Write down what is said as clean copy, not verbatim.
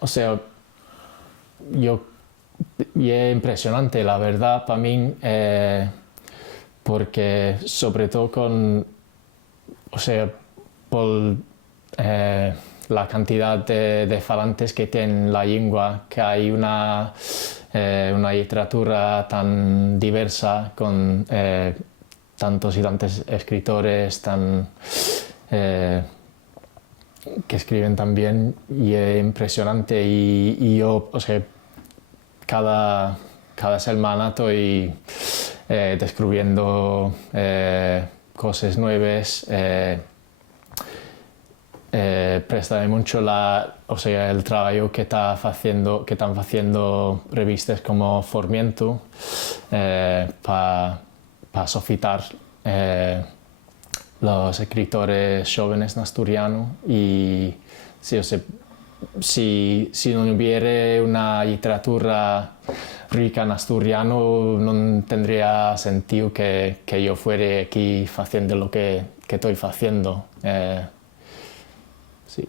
O sea, yo, y es impresionante, la verdad, para mí, porque sobre todo o sea, por la cantidad de falantes que tiene la lengua, que hay una literatura tan diversa con tantos y tantos escritores eh, que escriben tan bien y es impresionante y yo, o sea, cada semana estoy descubriendo cosas nuevas. Presta mucho o sea, el trabajo que están haciendo revistas como Formiento para sofitar los escritores jóvenes en asturiano y sí, o sea, si no hubiera una literatura rica en asturiano no tendría sentido que yo fuera aquí haciendo lo que estoy haciendo. Sí.